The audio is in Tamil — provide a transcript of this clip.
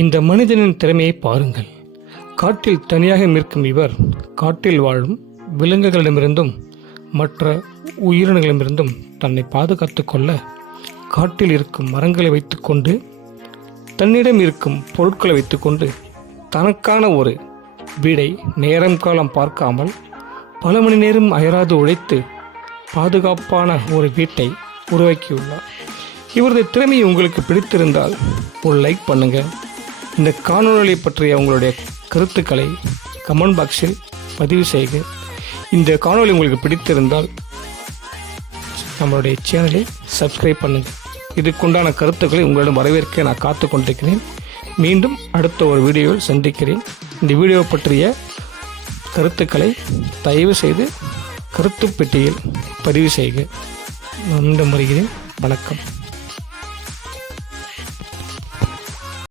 இந்த மனிதனின் திறமையை பாருங்கள். காட்டில் தனியாக நிற்கும் இவர் காட்டில் வாழும் விலங்குகளிடமிருந்தும் மற்ற உயிரினங்களிடமிருந்தும் தன்னை பாதுகாத்து கொள்ள காட்டில் இருக்கும் மரங்களை வைத்துக்கொண்டு தன்னிடம் இருக்கும் பொருட்களை வைத்துக்கொண்டு தனக்கான ஒரு வீடை நேரம் காலம் பார்க்காமல் பல மணி நேரம் அயராது உழைத்து பாதுகாப்பான ஒரு வீட்டை உருவாக்கியுள்ளார். இவரது திறமையை உங்களுக்கு பிடித்திருந்தால் ஒரு லைக் பண்ணுங்கள். இந்த காணொளியை பற்றிய உங்களுடைய கருத்துக்களை கமெண்ட் பாக்ஸில் பதிவு செய்க. இந்த காணொளி உங்களுக்கு பிடித்திருந்தால் நம்மளுடைய சேனலை சப்ஸ்கிரைப் பண்ணுங்கள். இதுக்குண்டான கருத்துக்களை உங்களிடம் வரவேற்க நான் காத்து கொண்டிருக்கிறேன். மீண்டும் அடுத்த ஒரு வீடியோவில் சந்திக்கிறேன். இந்த வீடியோ பற்றிய கருத்துக்களை தயவு செய்து கருத்து பெட்டியில் பதிவு செய்க. நான் வருகிறேன். வணக்கம்.